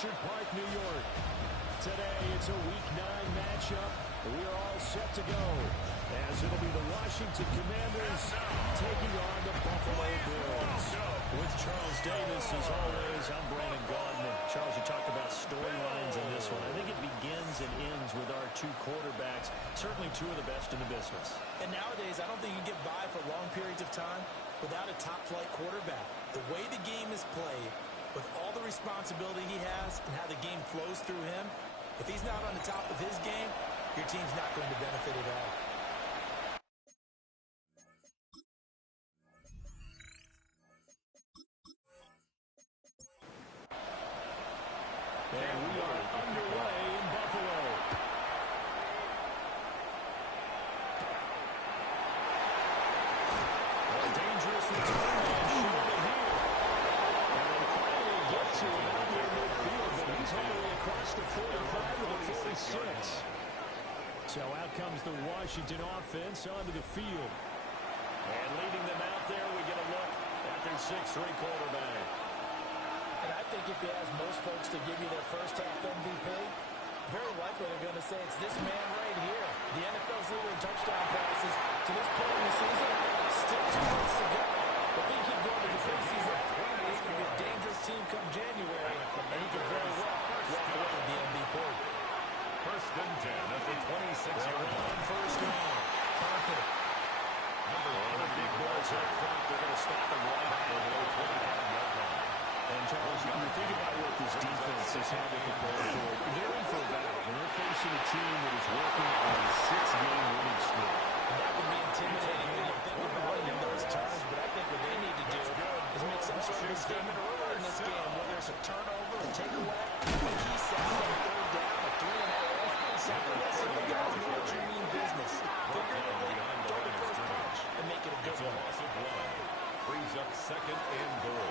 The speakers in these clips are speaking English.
Orchard Park, New York. Today, it's a Week 9 matchup. We are all set to go, as it'll be the Washington Commanders taking on the Buffalo Bills. With Charles Davis, as always, I'm Brandon Gardner. Charles, you talked about storylines in this one. I think it begins and ends with our two quarterbacks, certainly two of the best in the business. And nowadays, I don't think you get by for long periods of time without a top-flight quarterback. The way the game is played, with all the responsibility he has and how the game flows through him, if he's not on the top of his game, your team's not going to benefit at all. And we are underway in Buffalo. A dangerous return man shielded here. And they finally get to him out near midfield, but he's all the way across the 45 to the 46. So out comes the Washington offense onto the field. And leading them out there, we get a look at their 6'3 quarterback. And I think if you ask most folks to give you their first half MVP, very likely they're going to say it's this man right here. The NFL's leader in touchdown passes to this point in the season. Still 2 months to go. But they keep going to the pace he's at. This could be a dangerous team come January, and he could very well walk away with the MVP. First and 10 at the 26-yard line. First down. Parker. Number 1, the big boys up front. They're going to stop him right at the 25-yard line. And Charles, you think about what this defense is how they prepare for. They're in for a battle, and they're facing a team that is working on a 6-game winning streak. And that can be intimidating when you think about it in those terms, but I think what they need to do is make some sort of statement earlier in this game, whether it's a turnover, a takeaway, a key sack on a 3rd down, a 3-and-out, something that some of the guys know what you mean business. Figure it out, throw the first punch, and make it a good one. Loss of 1. Brings up 2nd and goal.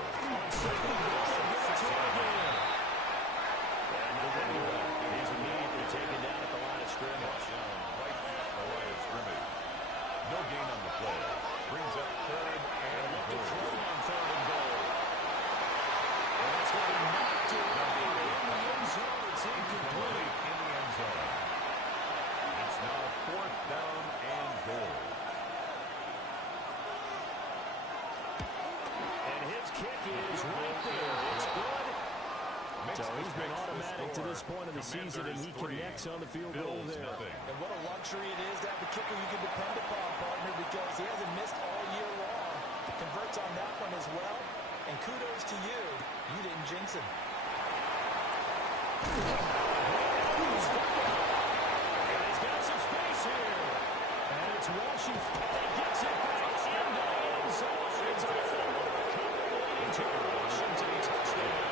He's immediately taken down at the line of scrimmage. Right at the line of scrimmage. No gain on the play. Brings up 3rd and goal. On 3rd and goal. And that's going to be knocked away in the end zone. It's incomplete. In the end zone. It's now 4th down and goal. And his kick is right there. It's good. So he's been automatic to this point of the season, and he connects on the field goal there. And what a luxury it is to have a kicker you can depend upon, partner, because he hasn't missed all year long. Converts on that one as well. And kudos to you. You didn't jinx him. And he's got some space here. And it's Washington. And he gets it back into the end zone. It's a fumble leading to a Washington touchdown.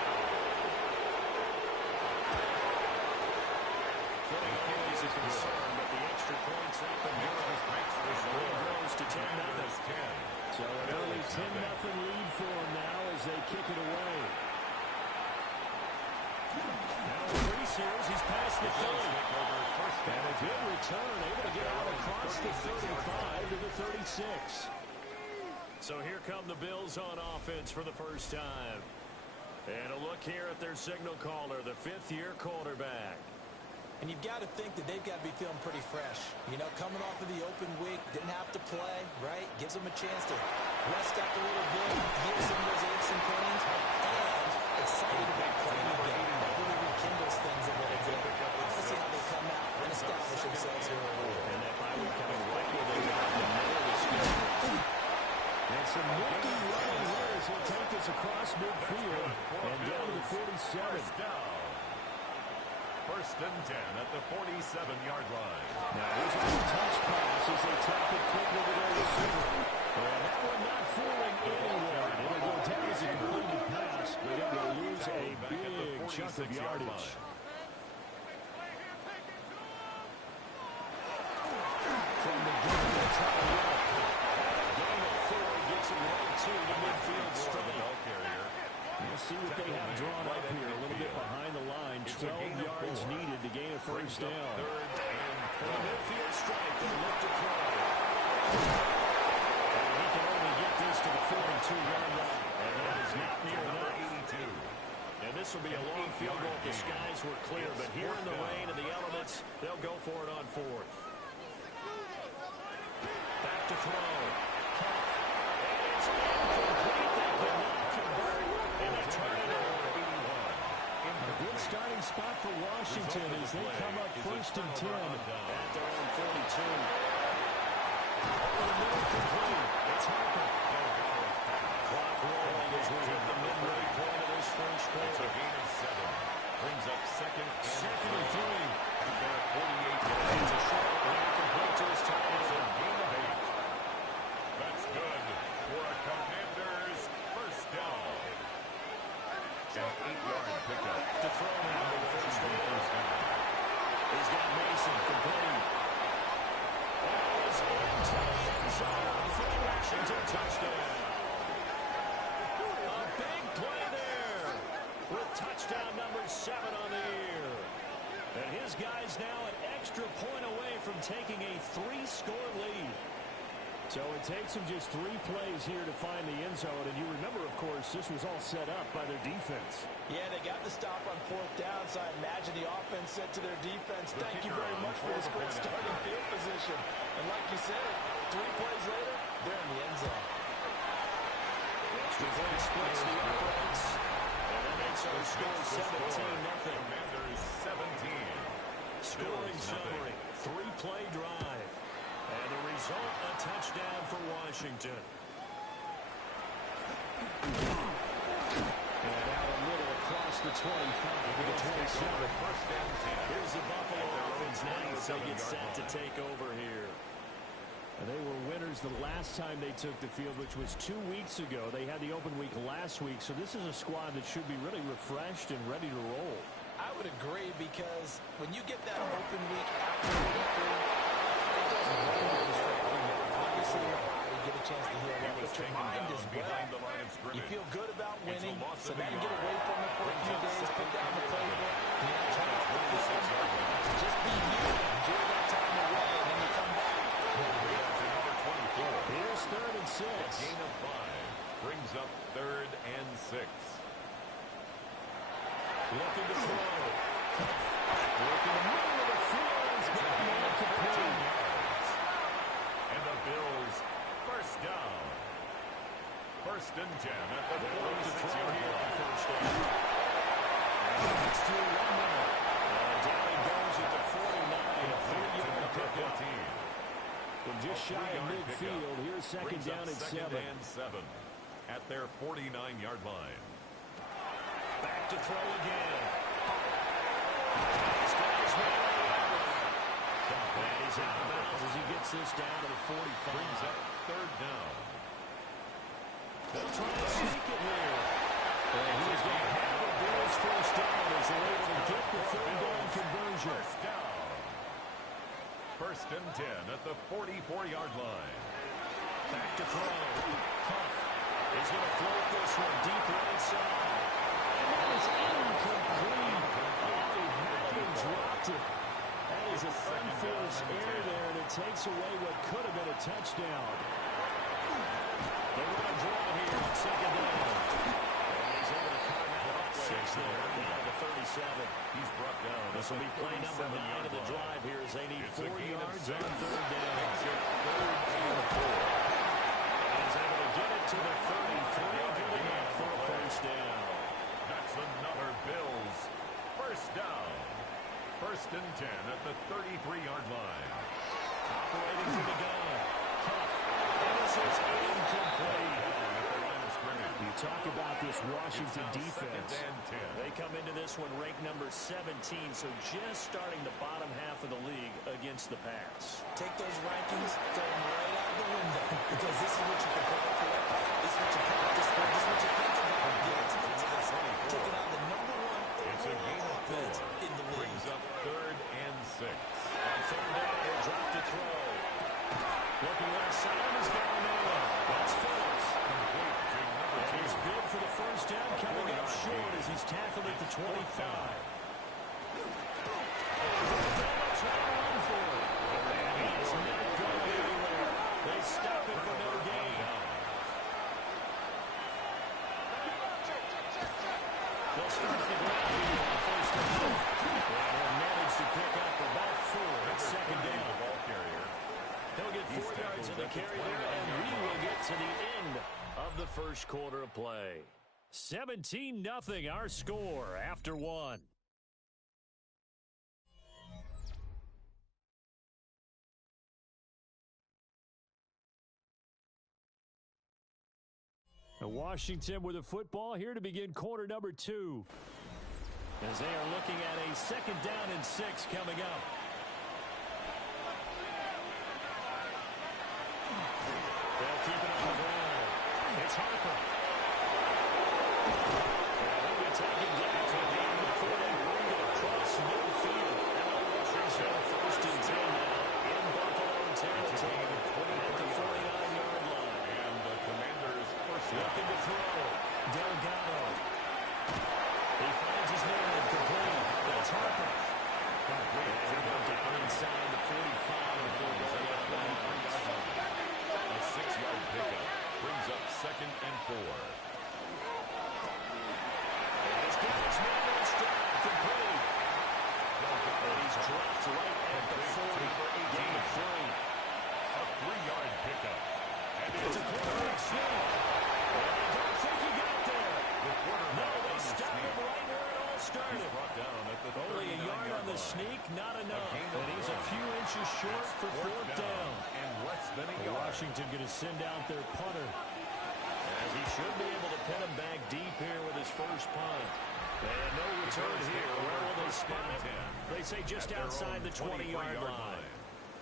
Footing always a concern, but the extra points up and the lead grows to 10-0. So an early 10-0 lead for him now as they kick it away. Now Reese here as he's past the 30. And a good return, able to get out across the 35 to the 36. So here come the Bills on offense for the first time. And a look here at their signal caller, the 5th-year quarterback. And you've got to think that they've got to be feeling pretty fresh. You know, coming off of the open week, didn't have to play, right? Gives them a chance to rest up a little bit, heal some of those aches and pains, and excited about playing the game. That really rekindles things a little bit. I want to see how they come out and establish themselves here. And that bye week coming right where they were in the middle of the schedule. And some nifty running here as he'll take this across midfield and down to the 47. First and 10 at the 47-yard line. Now here's a little touch pass as they tap it quickly to their receiver. And that one not fooling anyone. It'll go down as a completed pass, but it will lose a big chunk of yardage. From the gun, they'll try to run. Getting a 4 gets it right to the midfield strike. We'll see what they have drawn up here. A little bit behind the line. 12 yards needed to gain a first down. From the midfield strike, they look to throw. And he can only get this to the 42-yard line. And that is not near enough. And this will be a long field goal if the skies were clear. But here in the rain and the elements, they'll go for it on fourth. Back to throw. Huff. And it's incomplete. They could not convert. And they turn it over. A good starting spot for Washington as they come up first and 10. At their own 42. Complete. It's Harper. Clock rolling as we hit the midway point of this first quarter. It's a gain of 7. Brings up second and 3. At their 48 yards. It's a short and complete to his top. It's a gain of 8. That's good for a Commanders first down. An 8-yard pickup. To throw now for the first down. He's got Mason complete. That is into the end zone for the Washington touchdown. A big play there with touchdown number 7 on the year. And his guy's now an extra point away from taking a 3-score lead. So it takes him just 3 plays here to find the end zone. And you remember, of course, this was all set up by their defense. Yeah, they got the stop on fourth down, so I imagine the offense said to their defense, thank you very much for this great starting field position. And like you said, 3 plays later, they're in the end zone. Extra point splits the uprights. And that makes our score 17-0. Commanders 17. Scoring summary, 3-play drive. And the result, a touchdown for Washington. And out a little across the 25 to the 27. Here's the Buffalo offense now as they get set to take over here. And they were winners the last time they took the field, which was 2 weeks ago. They had the open week last week, so this is a squad that should be really refreshed and ready to roll. I would agree because when you get that open week after week 3, it doesn't matter. Obviously, your body get a chance to heal up, but your mind as well. You feel good about winning, so now you get away from it for a few days, put down the playbook, turn off the film, just be here, enjoy that time away, and then you come back. Here's 3rd and 6. Gain of 5 brings up 3rd and 6. Looking to throw. Working the middle of the field. He's got one complete. And the Bills first down. 1st and 10 at the 46-yard line. First down. And it's through one more. Down he goes at the 49. A 3-yard pickup. From just shy of midfield. Here's second down at 7. And 7 at their 49-yard line. Back to throw again. This guy's and he's out of bounds as he gets this down to the 45. Brings up 3rd down. They'll try to sneak it here. And he's going to have the Bills first down as they're able to get the 3rd down conversion. First down. 1st and 10 at the 44-yard line. Back to throw. Huff is going to float this one deep right side. That is incomplete. Oh, he had dropped it. That is an unforced error there, and it takes away what could have been a touchdown. They're going to draw here on second down. And he's able to carve out 6 there, down to 37. He's brought down. This will be play number 9 of the drive here as they need 4 yards on 3rd down. He's able to get it to the 33. Good enough for a first down. That's another Bills first down. 1st and 10 at the 33-yard line. Operating for the gun. Huff. And this is incomplete. You talk about this Washington defense. They come into this one ranked number 17, so just starting the bottom half of the league against the pass. Take those rankings, throw them right out the window, because this is what you prepare for. This is what you practice for. This is what you think about. Get to the test. Taking out the number 1 It's a gain of 4 in the league. Brings up 3rd and 6. On 3rd down, they'll drop to throw. Looking left side is down there. That's Phillips. And he's big for the first down, coming up short as he's tackled at the 25. They stop it for no gain. starting to go out here on first down. And he'll manage to pick up about 4 at second down. The ball carrier. He'll get 4 yards of the carry there, and we will get to the end of the first quarter of play. 17-0 our score after 1. Washington with the football here to begin quarter number 2. As they are looking at a second down and 6 coming up. They'll keep it on the ground. It's Harper. He'll be taken down to the end of the 40. Bring it across midfield. And the Rushers have first and 10 now in Buffalo territory at the 49-yard line. And the Commanders first down. Looking to throw. Delgado. He finds his man complete. That's Harper. And he'll get inside the 45 before going out of bounds. A 6-yard pickup brings up second and 4. He's got his man on stride, complete. And he's dropped right at the 40 for a gain of 3. A 3-yard pickup. And It's a quarterback sneak. I don't think he got there. No, they stopped him right where it all started. Brought down at the Only a yard on the sneak, not enough. And he's a few inches short for 4th down. And less than a yard. Washington going to send out their punter. As he should be able to pin him back deep here with his first punt. And no return here. Where will they spot him? They say just outside the 20-yard line.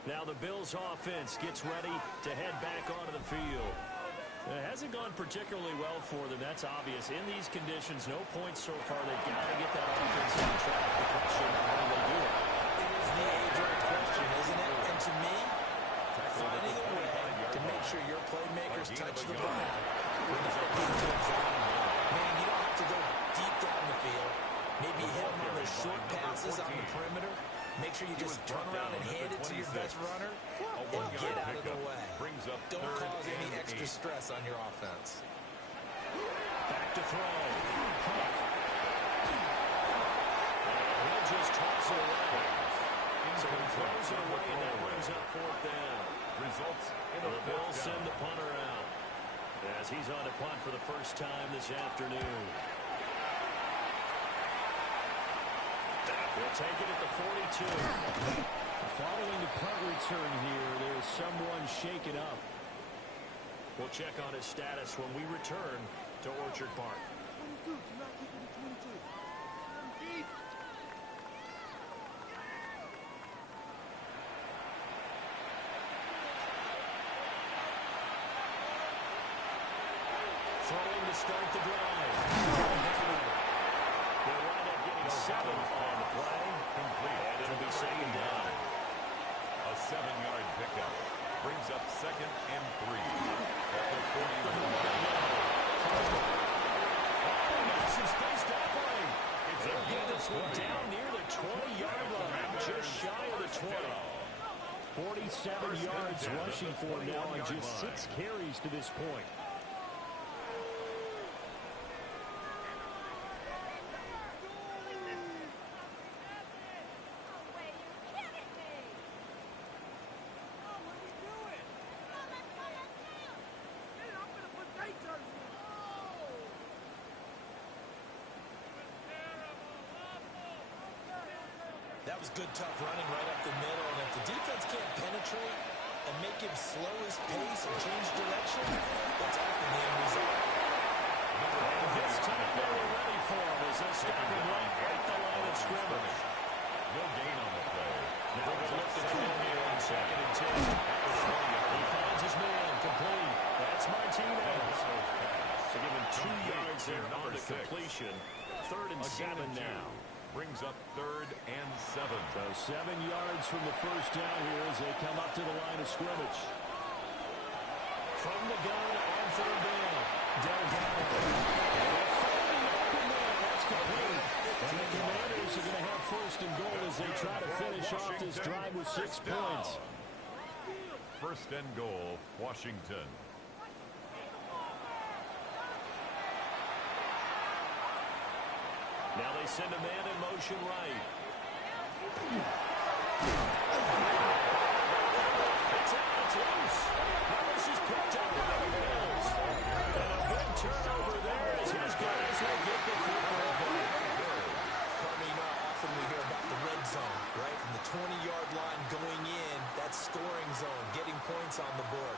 Now the Bills offense gets ready to head back onto the field. It hasn't gone particularly well for them. That's obvious. In these conditions, no points so far. They've got to get that offense on track. The question, how do they do it? It is the age-old question, isn't it? And to me, finding a way to make sure your playmakers touch the ball without being too exciting. Meaning you don't have to go deep down the field. Maybe hit them on those short passes on the perimeter. Make sure you just turn around and hand it to your best runner and get out of the way. Don't cause any extra stress on your offense. Back to throw. He'll just toss it away. So he throws it away, and that brings up 4th down. Results in The Bills send the punter out as he's on a punt for the first time this afternoon. They'll take it at the 42. Following the punt return here, there's someone shaken up. We'll check on his status when we return to Orchard Park. 22, do not keep it at 22. Deep. Throwing to start the drive. They'll wind up getting 7 on the play. Complete. And it'll be second down. A 7-yard pickup brings up second and 3. At the 41. Massive space to operate. They'll get this one down near the 20-yard line, just shy of the 20. 47 yards rushing for him now on just 6 carries to this point. That was good, tough running right up the middle. And if the defense can't penetrate and make him slow his pace or change direction, that's often the end result. And this time they were ready for him as they stop him right at the line of scrimmage. No gain on the play. Now they look to throw here on second and 10. He finds his man complete. That's Martinez. So give him 2 yards there on the completion. 3rd and 7 now. Brings up 3rd and 7. So 7 yards from the first down here as they come up to the line of scrimmage. From the gun on 3rd down. Delgado. That's complete. And the Commanders are going to have 1st and goal as they try to finish off this drive with 6 points. 1st and goal, Washington. Now they send a man in motion right. It's out. It's loose. Now this is picked up by the Bills. And a big turnover there as his guys will get the football back. Often we hear about the red zone, right? From the 20-yard line going in, that's scoring zone, getting points on the board.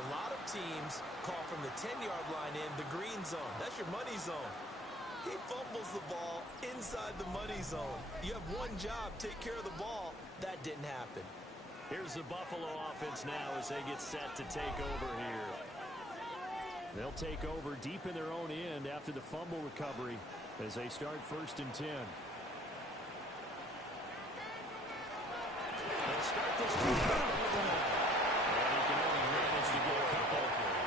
A lot of teams call from the 10-yard line in the green zone. That's your money zone. He fumbles the ball inside the money zone. You have one job, take care of the ball. That didn't happen. Here's the Buffalo offense now as they get set to take over here. They'll take over deep in their own end after the fumble recovery as they start 1st and 10. They'll start this drive over the line. And he can only manage to get a couple.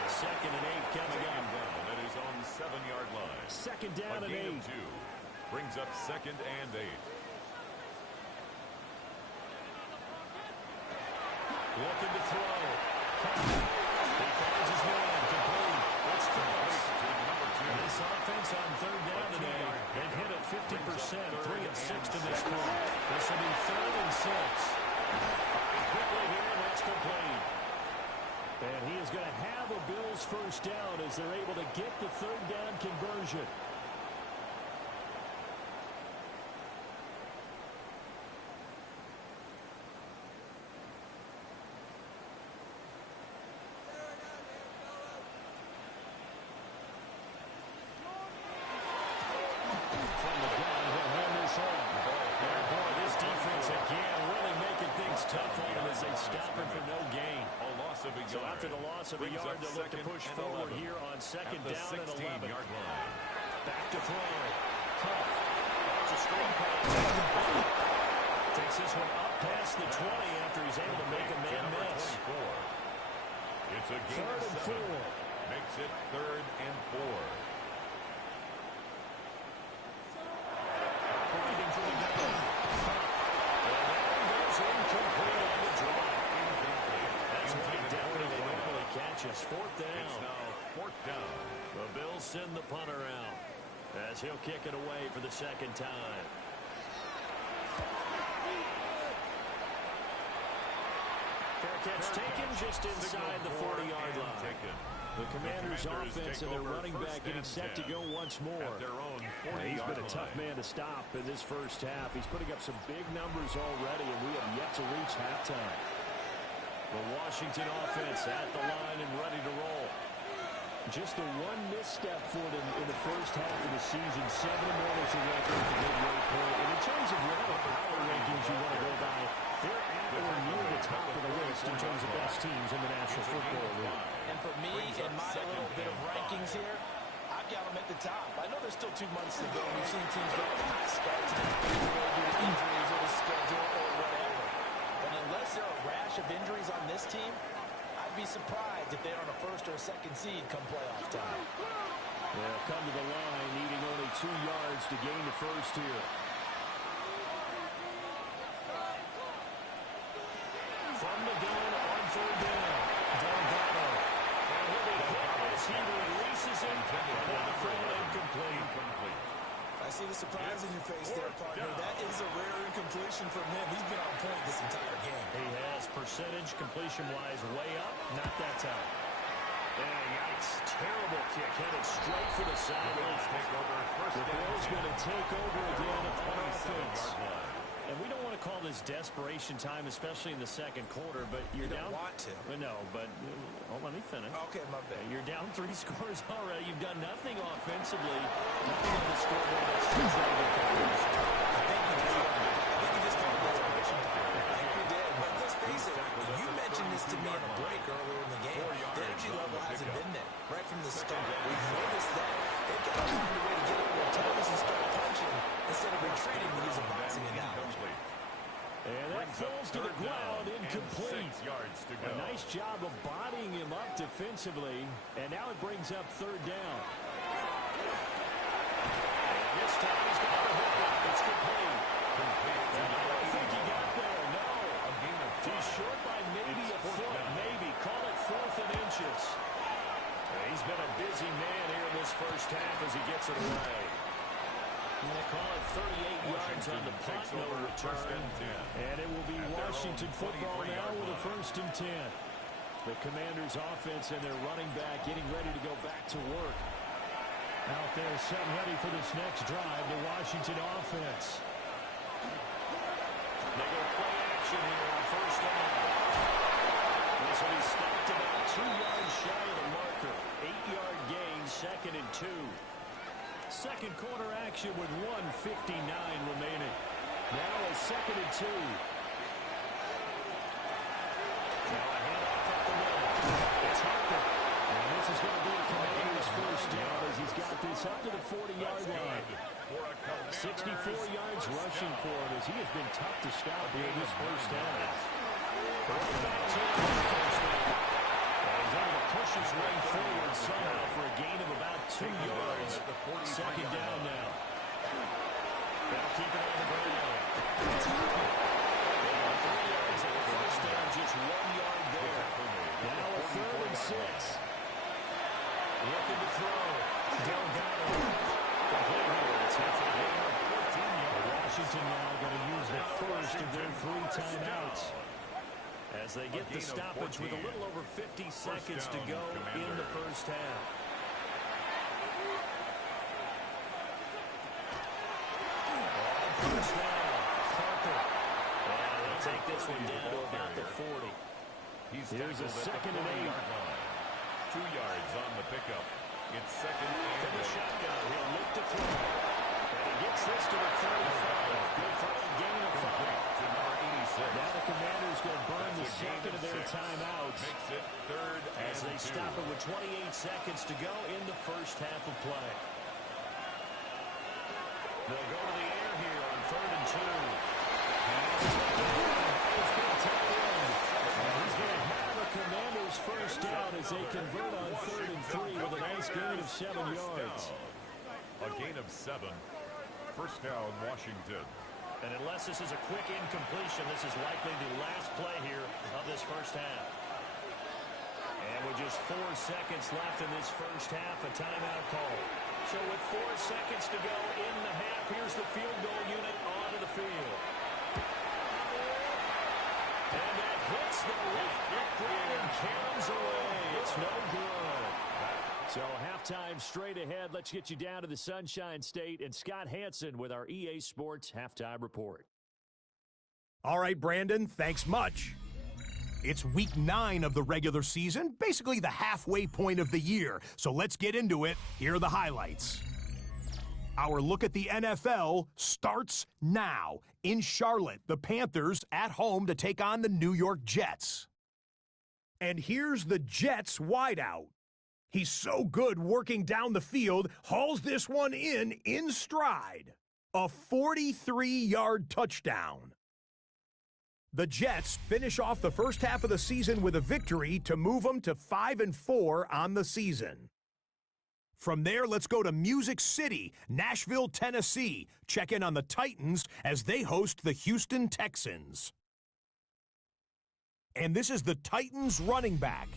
2nd and 8 coming up. That is on the 7-yard line. 2nd down A and 8. gain of 2 brings up 2nd and 8. Looking to throw. He finds his man. Complete. It's Phillips. This offense on 3rd down today. They've hit it 50%. 3 of 6 to this point. This will be 3rd and 6. Quickly here, and that's complete. And he is going to have a Bills 1st down as they're able to get the 3rd down conversion. So after the loss of a yard, they'll look to push forward here on 2nd down and 11. Back to throw. Huff. It's a screen pass. Takes this one up past the 20 after he's able to make a man miss. It's a gain 3rd and 4. Makes it 3rd and 4. Operating for the gun. And that one goes incomplete on the drive. Catches 4th down. It's now 4th down. The Bills send the punter out as he'll kick it away for the 2nd time. Fair catch taken just inside the 40-yard line. The Commanders' offense and their running back getting set to go once more. He's been a tough man to stop in this 1st half. He's putting up some big numbers already, and we have yet to reach halftime. The Washington offense at the line and ready to roll. Just the one misstep for them in the 1st half of the season. 7-1 is the record at the midway point. And in terms of whatever power rankings you want to go by, they're at or near the top of the list in terms of best teams in the National Football League. And for me, in my little bit of rankings here, I've got them at the top. I know there's still 2 months to go. We've seen teams go to hot starts due to injuries or the schedule or whatever. But unless there are a rash of injuries on this team, I'd be surprised if they're on a 1st or a 2nd seed come playoff time. They'll come to the line, needing only 2 yards to gain the 1st here. From the gun on 3rd down, Delgado. And he'll be hit as he releases him. And now the throw incomplete. I see the surprise in your face there, partner. That is a rare incompletion from him. He's been on point this entire game. He has percentage completion-wise way up, not that time. And yikes, terrible kick headed straight for the sideline. The Bills going to take over again on offense. And we don't want to call this desperation time, especially in the 2nd quarter, but you're down. You don't want to. No, but let me finish. Okay, my bad. You're down 3 scores already. You've done nothing offensively. Nothing on the scoreboard that's translated to finish. I think you just called desperation time. I think you did. But let's face it, you mentioned this to me in a break earlier in the game. The energy level hasn't been there right from the start. We've noticed that. They've got to find a way to get over their toes and start punching instead of retreating to use a boxing analogy. And that falls to the ground, incomplete. 6 yards to go. A nice job of bodying him up defensively, and now it brings up 3rd down. And this time he's got the hook up. It's complete. And I don't think he got there, no. He's short by maybe a foot, maybe. Call it 4th and inches. And he's been a busy man here in this 1st half as he gets it away. I'm going to call it 38 yards on the punt, no return. And it will be Washington football now with a 1st and 10. The Commanders' offense and their running back getting ready to go back to work. Out there setting ready for this next drive, the Washington offense. They go play action here on 1st down. This one is stopped about 2 yards shy of the marker. 8-yard gain, 2nd and 2. Second quarter action with 1:59 remaining. Now a 2nd and 2. Now a handoff up the middle. It's Harper. And this is going to be a Commander's 1st down as he's got this up to the 40-yard line. 64 yards rushing for him as he has been tough to stop here this 1st half. Back to him on 1st down. He's able to push his way forward somehow for a gain of about 2 yards. 2nd down now. They'll keep it on the ground. 3 yards on the 1st down, just 1 yard there. Now a 3rd and 6. Looking to throw. Delgado. It's halfway there. Washington now going to use the first of their 3 timeouts. As they get the stoppage with a little over 50 seconds to go in the 1st half. First down, Harper. And they'll take this one down to about the 40. Here's a 2nd and 8. 2 yards on the pickup. It's 2nd and From the shotgun, he'll look to throw. And he gets this to the 35. Good for a gain of 5. to number 86. Now the Commanders going to burn the 2nd of their timeouts. Makes it 3rd as they and 2. stop it with 28 seconds to go in the 1st half of play. They'll go to the air here on 3rd and 2. It's been a tough run. He's going to have a Commanders 1st down as they convert on 3rd and 3 with a nice gain of 7 yards. A gain of 7. 1st down, Washington. And unless this is a quick incompletion, this is likely the last play here of this 1st half. And with just 4 seconds left in this 1st half, a timeout call. So with 4 seconds to go in the half, here's the field goal unit onto the field. And that hits the left apron and caroms away. It's no good. So halftime straight ahead. Let's get you down to the Sunshine State and Scott Hansen with our EA Sports Halftime Report. All right, Brandon, thanks much. It's week 9 of the regular season, basically the halfway point of the year. So let's get into it. Here are the highlights. Our look at the NFL starts now. In Charlotte, the Panthers at home to take on the New York Jets. And here's the Jets wideout. He's so good working down the field, hauls this one in stride. A 43-yard touchdown. The Jets finish off the 1st half of the season with a victory to move them to 5-4 on the season. From there, let's go to Music City, Nashville, Tennessee. Check in on the Titans as they host the Houston Texans. And this is the Titans running back.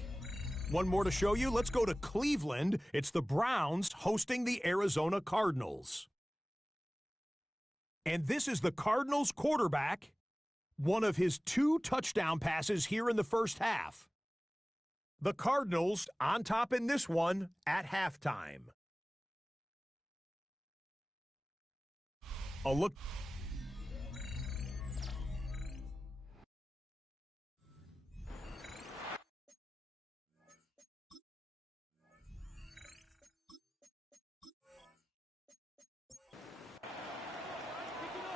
One more to show you. Let's go to Cleveland. It's the Browns hosting the Arizona Cardinals. And this is the Cardinals quarterback. One of his 2 touchdown passes here in the 1st half. The Cardinals on top in this one at halftime. A look.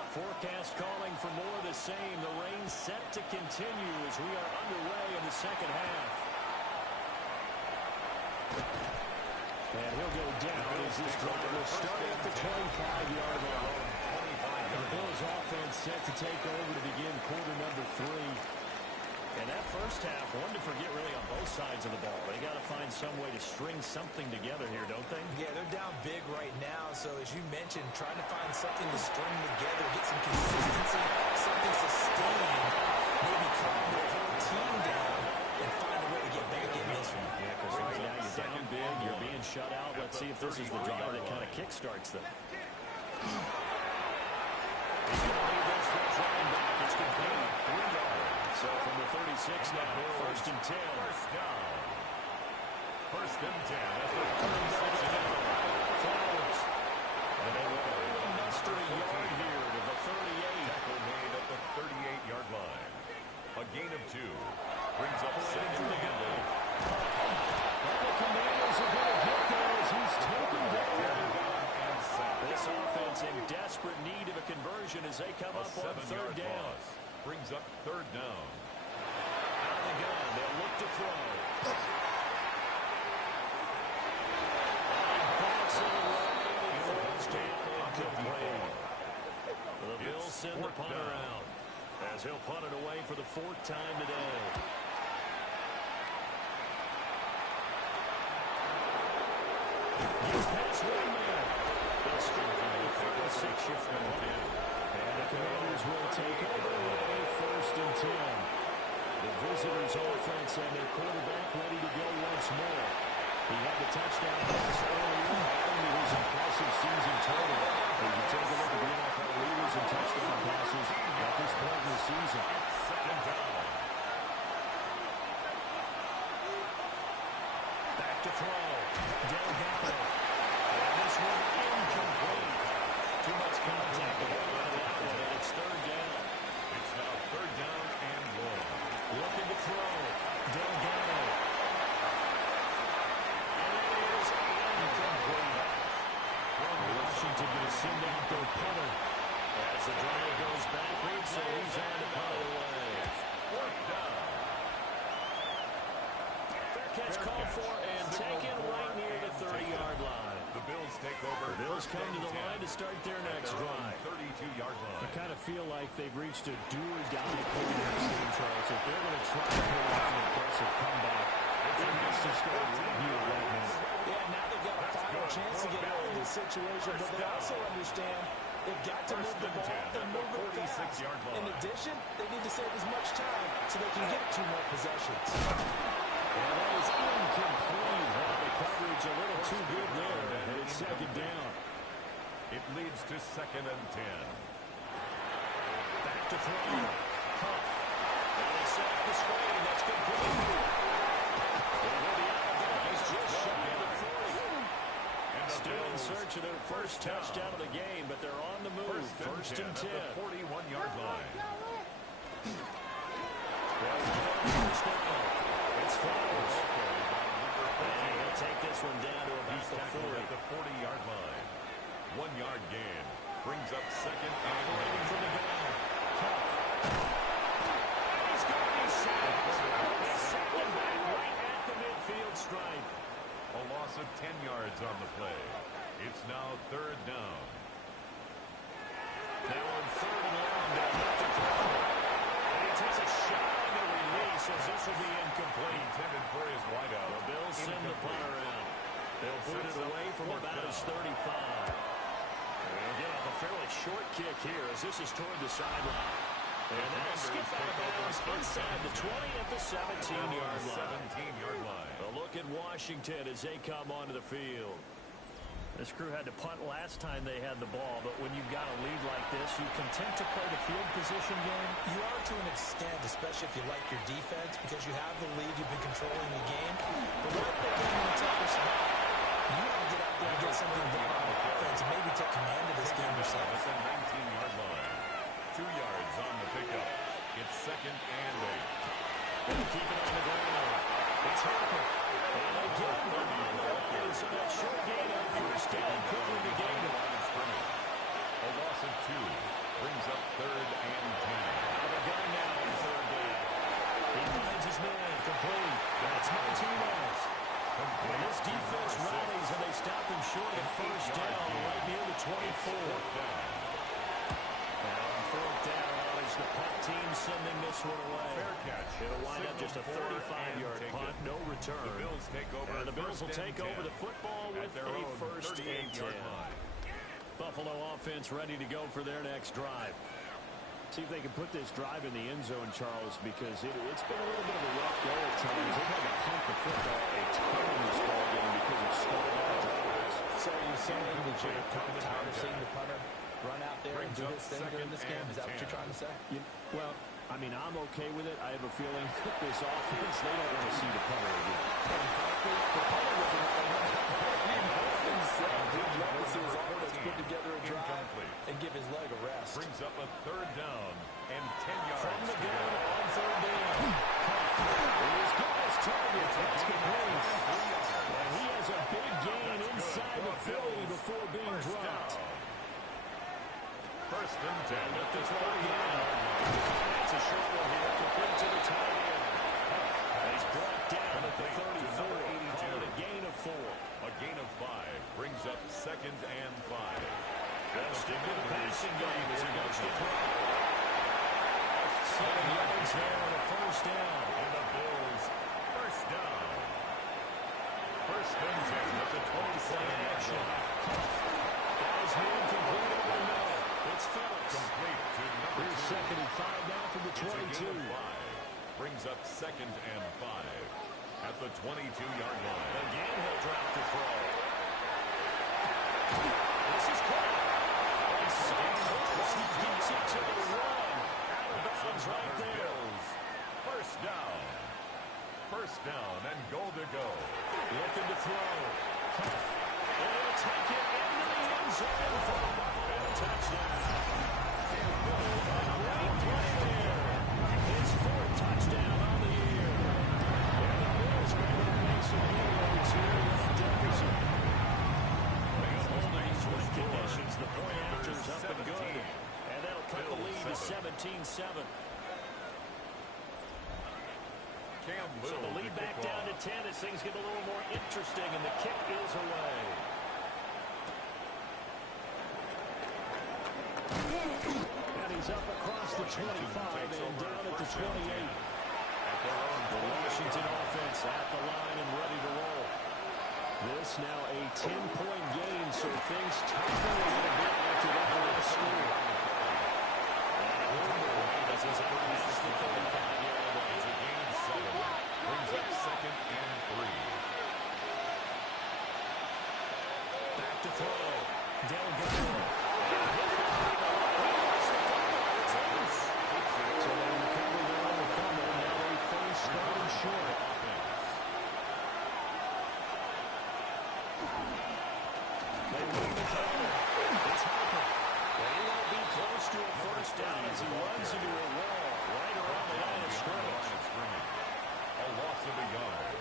Forecast calling for more of the same. The rain set to continue as we are underway in the 2nd half. And he'll go down as this drive will start at the 25-yard line. The Bills offense set to take over to begin quarter number 3. And that 1st half, one to forget really on both sides of the ball. They got to find some way to string something together here, don't they? Yeah, they're down big right now. So as you mentioned, trying to find something to string together, get some consistency, something sustained, maybe calm their whole team down and find a way to get back in this one. Yeah, because right now you're down big, you're being shut out. Let's see if this is the drive that kind of kickstarts them. He's going to lead this first running back. It's complete. 3 yards. So from the 36 now, first and 10. First down. First and 10 at the 36 Flowers. And they will only muster a yard here to the 38. Tackle made at the 38-yard line. A gain of 2. Brings up second down. The Commanders are going to get there as he's taken down. This offense in desperate need of a conversion as they come up on third down. Brings up third down. Out of the gun, they'll look to throw. Backs it away. Throws down incomplete. The Bills send the punter out as he'll punt it away for the 4th time today. He's past one man. This should be a 36-yard line. And the Commanders will take over with a 1st and 10. The visitors' offense and their quarterback ready to go once more. He had the touchdown pass earlier, adding to his impressive season total. As you take a look at the NFL leaders in touchdown passes at this point in the season. Second down. Back to throw. Delgado. And this one incomplete. Too much contact to get out of that one, and it's third down. It's now third down and 1. Looking to throw. Delgado. And it is incomplete. Washington going to send out their punter. As the drive goes backwards, so he's on to punt it away. Fourth down. Fair catch called for and taken right near the 30-yard line. The Bills take over. The Bills come to the line to start their next drive. 32-yard line. I kind of feel like they've reached a do-or-die point in this game, Charles. If they're going to try to pull off an impressive comeback, it has to start right here, right now. Yeah, now they've got a final chance to get out of this situation, but they also understand they've got to move the ball and move it fast. In addition, they need to save as much time so they can get 2 more possessions. And that is incomplete. The coverage a little too good there, and it's second down. It leads to second and 10. Back to throw. Huff. And they set up the screen. That's complete. He's just shy of the 40. Still in search of their first touchdown of the game, but they're on the move. First and 10. At the 41-yard line. It's Flowers. And he'll take this one down to about the 40. At the 40-yard line. 1-yard gain. Brings up second and Waiting for the gun. Huff. He's going to be sacked. He's second back right at the midfield stripe. a loss of 10 yards on the play. It's now third down. Now on third and long, they'll have to throw. And he takes a shot on the release as this will be incomplete. Intended for his wideout. The Bills send the punter out. They'll put it away from about his 35. They'll get off a fairly short kick here as this is toward the sideline. And that'll skip out of bounds inside the 20 at the 17-yard line. 17-yard line. A look at Washington as they come onto the field. This crew had to punt last time they had the ball, but when you've got a lead like this, you content to play the field position game? You are to an extent, especially if you like your defense, because you have the lead, you've been controlling the game. But what if they're getting in a tougher spot? You want to get out there and get something done on offense and maybe take command of this game yourself. At the 19-yard line. 2 yards on the pickup. It's second and 8. Keep it on the ground. It's Harper. And again, they're on the line. So that short gain on first down quickly to gain it. A loss of 2 brings up third and 10. Out of the gun now on third down. He finds his man complete. That's Martinez. And this defense rallies and they stop him short of first down right near the 24. And on fourth down, it's the punt team sending this one away. Fair catch. It'll wind up just a 35-yard punt, no return. The Bills take over. And the Bills will take over the football with a first and 10. Buffalo offense ready to go for their next drive. See if they can put this drive in the end zone, Charles, because it's been a little bit of a rough go at times. They've had to punt the football a ton in this ball game because of scoring drives. So you're saying the you're tired of seeing the punter run out there and do this thing during this game? Is that what you're trying to say? Well, I mean, I'm okay with it. I have a feeling that this offense, they don't want to see the punter again. And frankly, the punter wasn't he'd love to see his offense put together a drive and give his leg a rest. Brings up a third down and 10 yards. From the gun on third down. He's got his target. That's complete. And he has a big gain inside the 30 before being dropped. First and 10 at the 30. That's a short one here. Complete to the tight end. He's brought down at the 34. Call it a gain of 4. A gain of 5 brings up second and 5. They'll stick with the passing game as he goes to throw. 7 yards there on a first down. And the Bills first down. First and 10 at the 27-yard line. Guys, man, complete over no. It's Phillips. Complete to number 2. Here's second and 5 now from the It's a 22. gain of 5. Brings up second and 5 at the 22-yard line. Again, he'll drop to throw. This is caught. And so close. He gets it to the run. Out of bounds right there. Bills first down. First down and goal to go. Looking to throw. And he'll take it into the end zone for a Buffalo touchdown. Great play there. His 4th touchdown on the year. And the Bills are able to make some inroads here in that deficit. Holding with conditions. The point after's up and good. And that'll cut the lead to 17-7. So the lead back down to 10 as things get a little more interesting, and the kick is away. And he's up across the 25 and down at the 28. The Washington offense at the line and ready to roll. This now a 10-point game, so things toughen a little bit after that last score. This is past the 35-yard line. It's a gain of 7. Brings up second and 3. Back to throw. Delgado. So they recover there on the fumble. Now a first down and short. They win the counter. It's Harper. And he won't be close to a first down as he runs into a wall right around the line of scrimmage. A loss of a yard.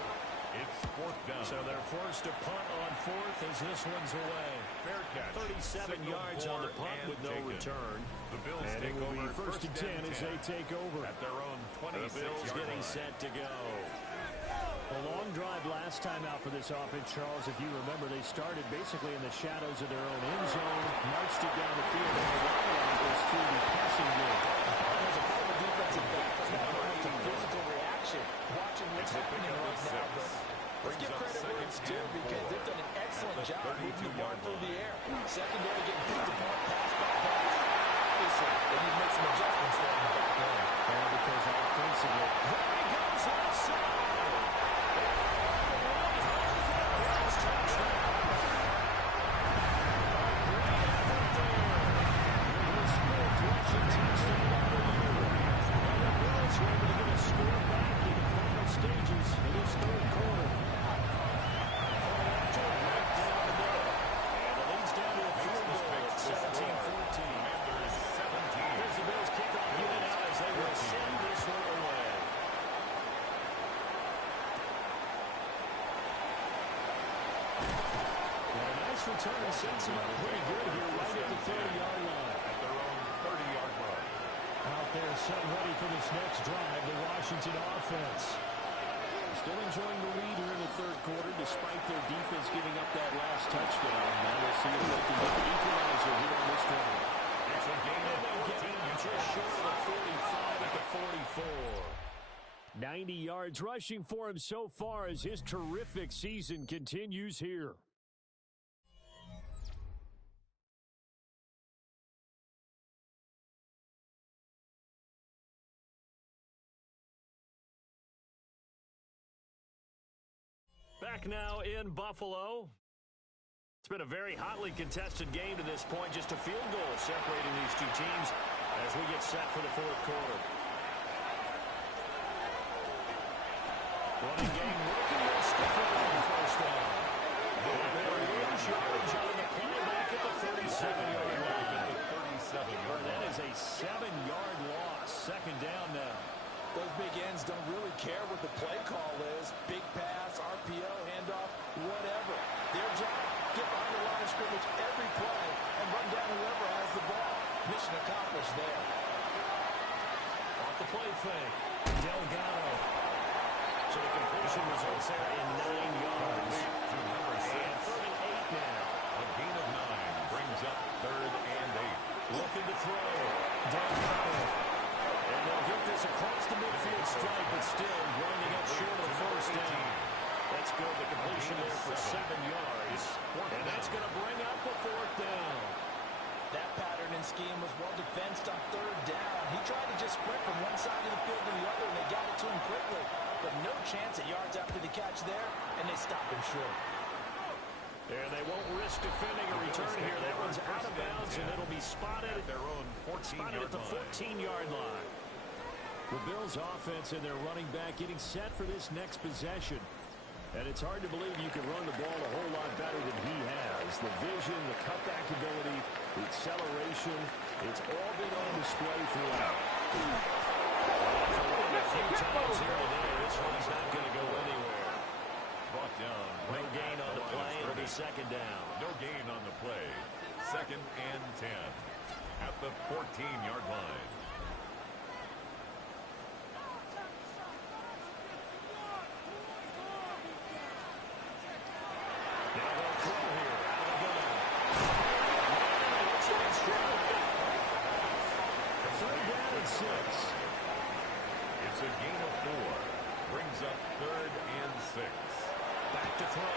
It's 4th down. So they're forced to punt on 4th as this one's away. Fair catch. 37 yards on the punt with no return. The Bills And take it will over be first and 10 as they take over. at their own 26-yard The Bills getting set to go. A long drive last time out for this offense, Charles. If you remember, they started basically in the shadows of their own end zone, marched it down the field, and the rollout was through the passing game. As a former defensive back, that's not almost a physical reaction. Watching what's happening right now, but let's give credit where it's due because they've done an excellent job moving the ball through the air. Secondary getting picked apart, pass by pass. Obviously, they need to make some adjustments there in the back end. And because offensively, there he goes outside. Return sends him up pretty good here right at the 30-yard line. At their own 30-yard line. Out there set ready for this next drive, the Washington offense. Still enjoying the lead here in the third quarter despite their defense giving up that last touchdown. Now we'll see if they can get the equalizer here on this drive. It's a gain of 14. Just short of the 45 at the 44. 90 yards rushing for him so far as his terrific season continues here. Back now in Buffalo. It's been a very hotly contested game to this point. Just a field goal separating these two teams as we get set for the fourth quarter. Running game working. They'll stick it on the first down. They'll lose yards on the play back at the 37-yard line. That is a 7-yard loss. Second down now. Those big ends don't really care what the play call is. Big pass, RPO, handoff, whatever. Their job, get behind the line of scrimmage every play and run down whoever has the ball. Mission accomplished there. Off the play fake. Delgado. So the completion results there in 9 yards. To number 6. And 38 now. A gain of 9 brings up 3rd and 8. Looking to throw. Delgado. And they'll get this across the midfield stripe, but still winding up short of the first down. That's good. The completion there for 7 yards. And that's going to bring up a 4th down. That pattern and scheme was well defensed on 3rd down. He tried to just sprint from one side of the field to the other, and they got it to him quickly. But no chance at yards after the catch there, and they stopped him short. And they won't risk defending a return here. That one's out of bounds, and it'll be spotted at their own 14-yard line. 14-yard line. The Bills' offense and their running back getting set for this next possession. And it's hard to believe you can run the ball a whole lot better than he has. The vision, the cutback ability, the acceleration, it's all been on display throughout. A few times here and there, this one's not going to go anywhere. Brought down. No gain on the play. It'll be 2nd down. No gain on the play. 2nd and 10 at the 14-yard line. Now they'll throw here. Out of the gun. Third down and 6. It's a gain of 4. Brings up 3rd and 6. Back to throw.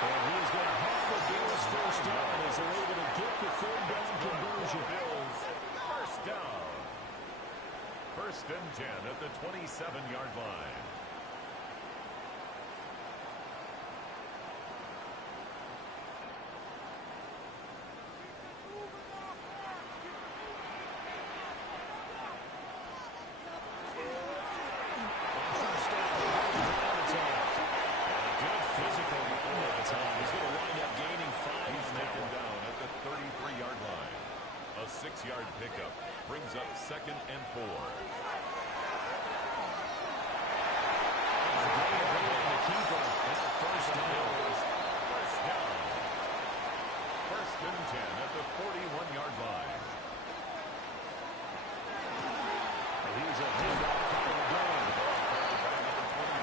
And he's going to have the Bills first down as they're able to get the 3rd down conversion. Bills first down. 1st and 10 at the 27-yard line. He's going to wind up gaining 5. He's taken down at the 33-yard line. A 6-yard pickup brings up 2nd and 4. First down. 1st and 10 at the 41-yard line. Here's a handoff out of the gun.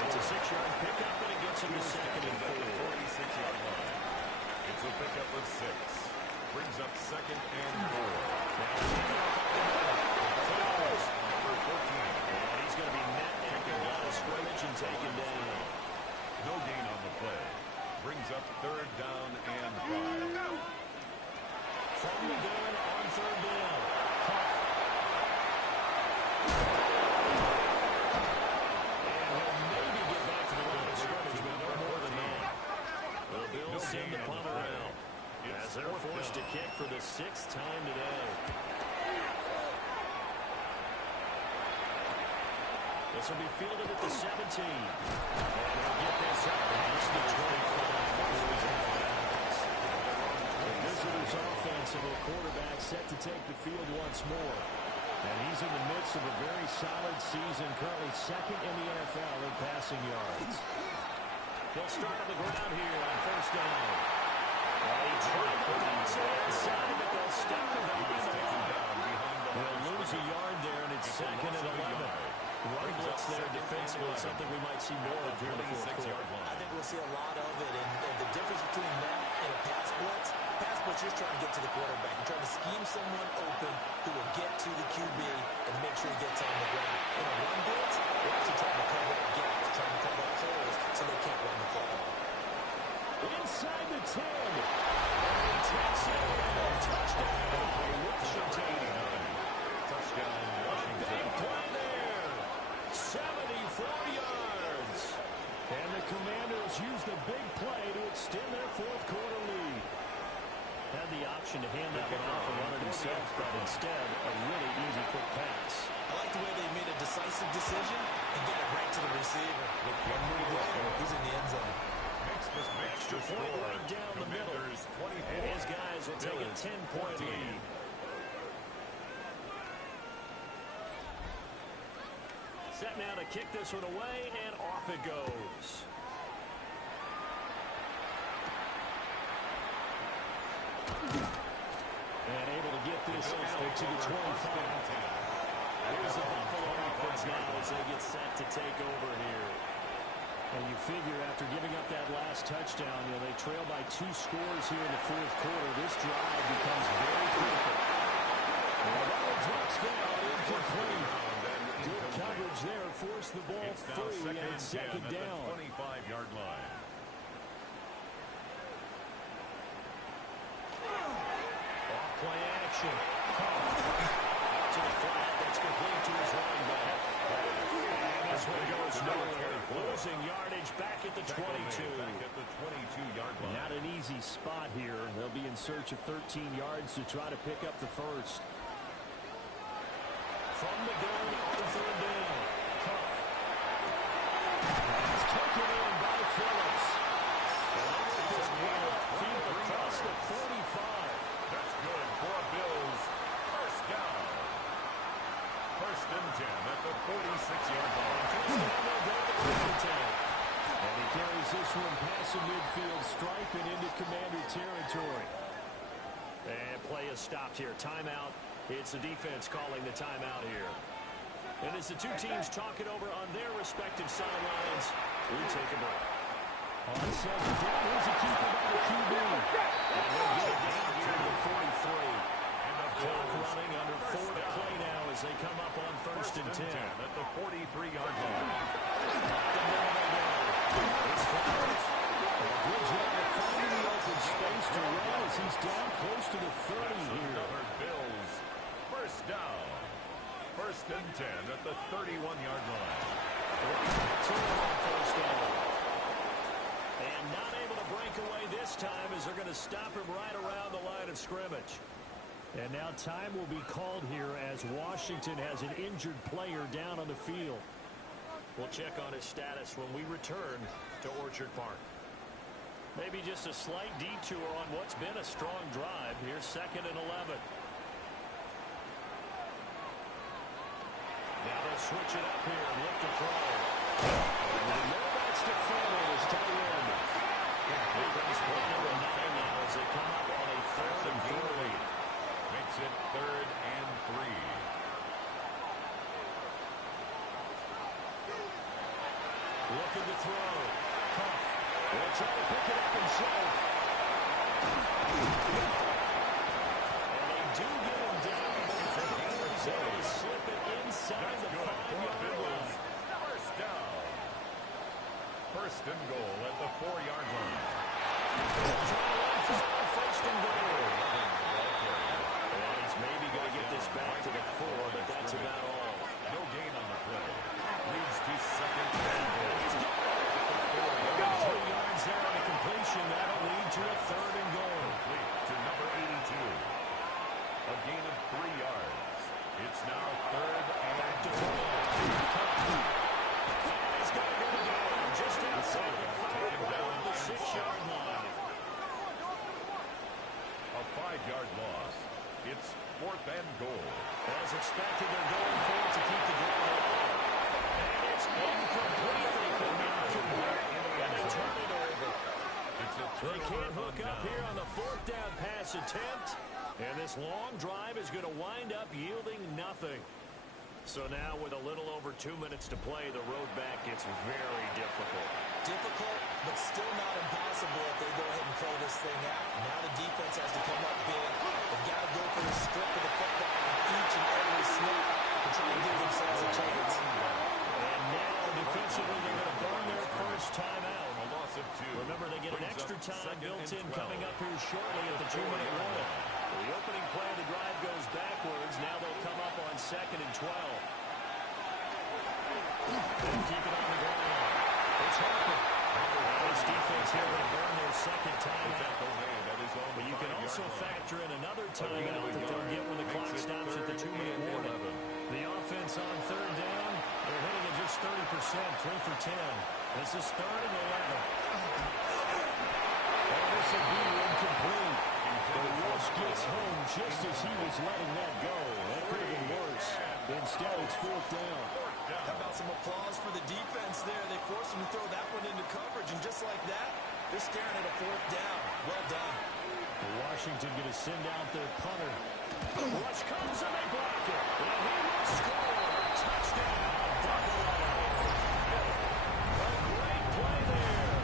It's a 6-yard pickup, and it gets him to 2nd and 4. 46-yard line. It's a pickup of 6. Brings up 2nd and 4. Number 14. And he's going to be met at the line of scrimmage and taken down. No gain on the play. Brings up 3rd down and 5. From the gun on 3rd down. And he'll maybe get back to the line of scrimmage, but no more than that. The Bills send the punter out as they're forced to kick for the 6th time today. This will be fielded at the 17. And he'll get this out past the 25. The visitors' offense and their quarterback set to take the field once more. And he's in the midst of a very solid season, currently 2nd in the NFL in passing yards. They'll start on the ground here on 1st down. He tried to bounce it inside, but they'll stop him behind. They'll lose a yard there, and it's 2nd and 11. Run blitz there defensively, something we might see more of here in the fourth quarter. I think we'll see a lot of it, and the difference between that and a pass blitz, you're trying to get to the quarterback. You're trying to scheme someone open who will get to the QB and make sure he gets on the ground. In a run blitz, they're actually trying to cover up gaps, trying to cover up holes so they can't run the football. Inside the 10. Touchdown, Washington. Touchdown, Washington. Big play there. 74 yards. And the Commanders use the big play extend their fourth quarter lead. Had the option to hand that one off and run it himself, but instead, a really easy quick pass. I like the way they made a decisive decision and got it right to the receiver. And move later, he's in the end zone. Extra point right down the middle. And his guys will take a 10-point lead. Set now to kick this one away, and off it goes. And able to get this out to the 25. Here's the Buffalo offense now as they get set to take over here. And you figure after giving up that last touchdown, they trail by 2 scores here in the fourth quarter. This drive becomes very critical. And that one drops down, incomplete. Good coverage there, forced the ball free, and it's second down. 25-yard line. Play action. Out to the flat. That's complete to his running back. And this one goes nowhere. Losing yardage back at the 22. Back at the 22-yard line. Not an easy spot here. They'll be in search of 13 yards to try to pick up the first. From the gun, on third down. Huff. It's taken in by Phillips. And over this wide field across the 45. That's good for Bills. First down. First and 10 at the 46-yard line. And he carries this one past the midfield stripe and into Commander territory. And play is stopped here. Timeout. It's the defense calling the timeout here. And as the two teams talk it over on their respective sidelines, we take a break. On second down, here's a keeper by the QB. And they'll get it down here to the 43. And the clock running under 4 to play now as they come up on first and 10. At the 43-yard line. It's Flowers. A good job of finding the open space to run as he's down close to the 30 here. Bills. First down. First and 10 at the 31-yard line. First down. And not able to break away this time as they're going to stop him right around the line of scrimmage. And now time will be called here as Washington has an injured player down on the field. We'll check on his status when we return to Orchard Park. Maybe just a slight detour on what's been a strong drive. Here's second and 11. Now they'll switch it up here and look to throw. And that's defended as tight end. Here comes play number 9 now as they come up on a 3rd and 4 lead. Makes it 3rd and 3. Looking to throw. Huff will try to pick it up himself. And they do get him down. He's able to slip it inside the 5-yard line. First down. First and goal at the 4-yard line. First and goal. And he's maybe going to get this back to the 4, but that's about all. No gain on the play. Leads to second and goal. 3 yards there on the completion. That'll lead to a 3rd and goal. Complete to number 82. A gain of 3 yards. It's now 3rd and to 4. He's got to go down just outside the 5 down the 6-yard line. A 5-yard loss. It's 4th and goal. As expected, they're going for it to keep the drive alive. And it's incomplete. They cannot convert, and they turn it over. They can't hook up here on the 4th down pass attempt. And this long drive is going to wind up yielding nothing. So now with a little over 2 minutes to play, the road back gets very difficult. Difficult, but still not impossible if they go ahead and play this thing out. Now the defense has to come up big. They've got to go for the strip of the football on each and every snap to try and give themselves a chance. And now defensively they're going to burn their first time out. A loss of 2. Remember, they get an extra time built in coming up here shortly at the 2-minute warning. The opening play of the drive goes backwards. Now they'll come up on 2nd and 12. And keep it on the ground. It's Harper. It's defense here going to burn their second timeout. But you can also factor in another timeout that they'll get when the clock stops at the 2-minute warning. The offense on third down, they're hitting at just 30%, 3 for 10. This is 3rd and 11. And this will be incomplete. The rush gets home just as he was letting that go. That could have been worse. Instead, it's 4th down. How about some applause for the defense there? They forced him to throw that one into coverage, and just like that, they're staring at a 4th down. Well done. Washington going to send out their punter. Rush comes and they block it. And he will score. Touchdown, Buffalo. A great play there.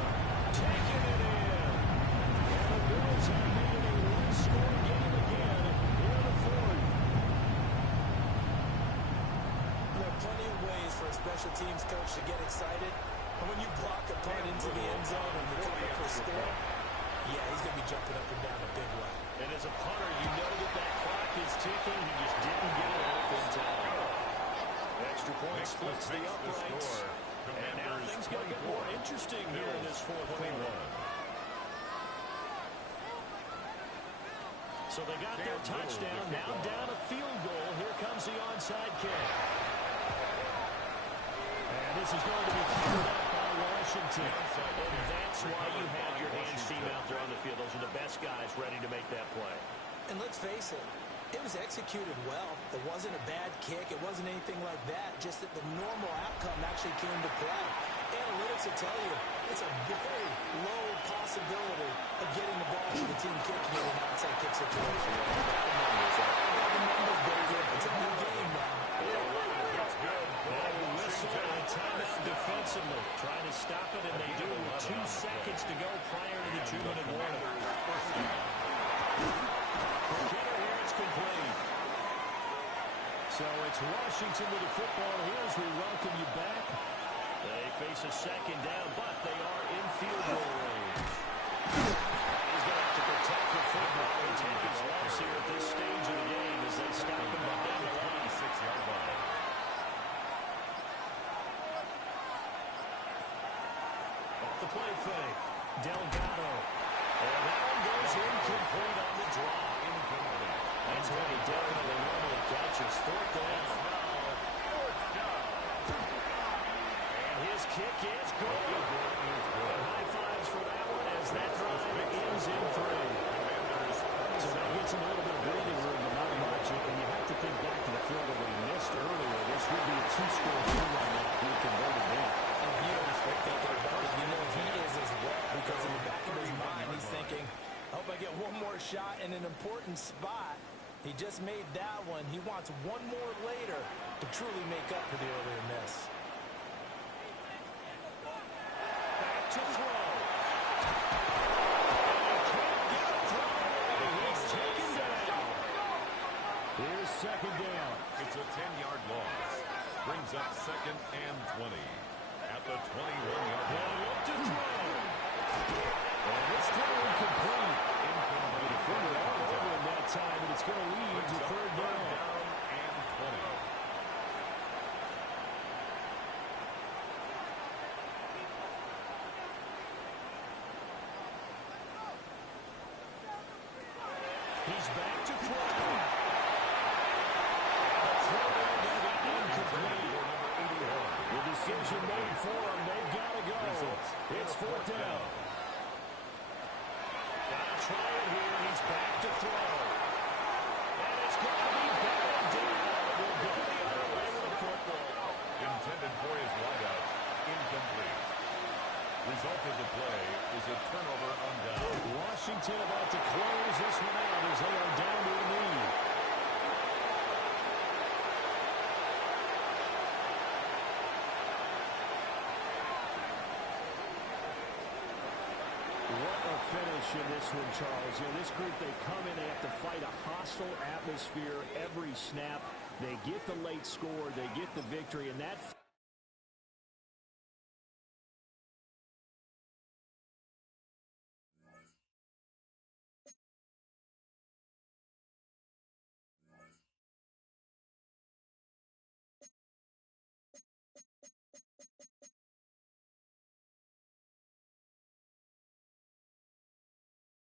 Taking it in. And the Bills have made it a one-score game again in the 4th. There are plenty of ways for a special teams coach to get excited. And when you block a punt into the end zone and you come up for a score, yeah, he's going to be jumping up and down a big way. And as a punter, you know that clock is ticking. He just didn't get it off in time. Extra point splits the uprights. And now things get a bit more interesting here in this 4th quarter. So they got their touchdown. Now down a field goal. Here comes the onside kick. And this is going to be cleared up by Washington. And that's why you have your hands team out there on the field. Those are the best guys ready to make that play. And let's face it, it was executed well. It wasn't a bad kick. It wasn't anything like that. Just that the normal outcome actually came to play. Analytics will tell you it's a very low possibility of getting the ball to the team kicking in an outside kick situation. The numbers, baby. It's a new game now. That's good. Whistle and a timeout defensively. Trying to stop it, and they do with 2 seconds to go prior to the 2-minute warning. Kicker here, it's complete. So it's Washington with the football here as we welcome you back. They face a second down, but they are in field goal range. He's going to have to protect the football and take his loss here at this stage of the game as they stop him behind the 26-yard line. Off the play fake, Delgado. And that one goes incomplete on the drop. Incomplete. That's what he definitely normally catches. 4th down. And his kick is good. And high fives for that one as that drive ends in 3. So that gets him a little bit of breathing room, but not much. And you have to think back to the field that he missed earlier. This would be a 2-score game right now if he converted that. And he is thinking about it. You know he is as well, because in the back of his mind he's thinking, I hope I get one more shot in an important spot. He just made that one. He wants one more later to truly make up for the earlier miss. Back to throw. Can't get a throw. He's taken down. Here's 2nd down. It's a 10-yard loss. Brings up 2nd and 20. At the 21-yard line. They'll look to throw. And this throw incomplete. The defender all over him that time, and it's going to lead to 3rd down. And 20. He's back to throw. The throw going to be incomplete. The decision made for him. They've got to go. It's 4th down. Gotta try it here. He's back to throw. And it's going to be batted down. We'll go the other way with the football. Intended for his wideout. Incomplete. Result of the play is a turnover on down. Washington about to close this one out as they are down to a knee. What a finish in this one, Charles. You know, this group, they come in, they have to fight a hostile atmosphere every snap. They get the late score, they get the victory, and that